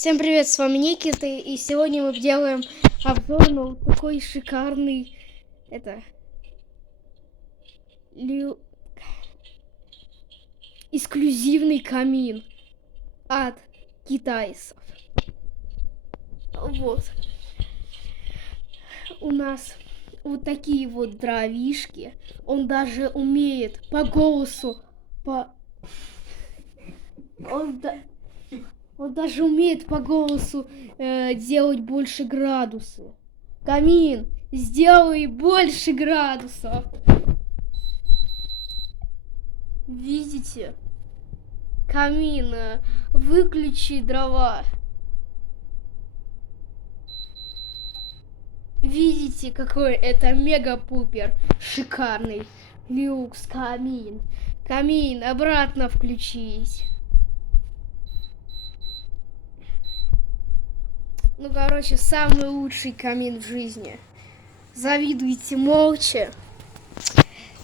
Всем привет, с вами Никита, и сегодня мы делаем обзор на вот такой шикарный, эксклюзивный камин от китайцев. Вот. У нас вот такие вот дровишки. Он даже умеет по голосу, Он даже умеет по голосу делать больше градусы. Камин, сделай больше градусов. Видите? Камин, выключи дрова. Видите, какой это мега-пупер шикарный люкс камин. Камин, обратно включись. Ну, короче, самый лучший камин в жизни. Завидуйте молча.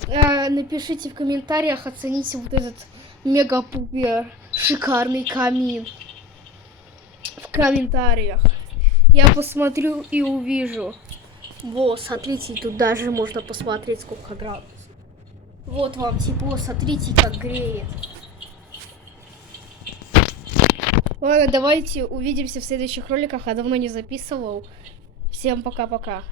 Напишите в комментариях, оцените вот этот мега-пупер шикарный камин. В комментариях. Я посмотрю и увижу. Вот, смотрите, тут даже можно посмотреть, сколько градусов. Вот вам тепло, смотрите, как греет. Ладно, давайте увидимся в следующих роликах. Я давно не записывал. Всем пока-пока.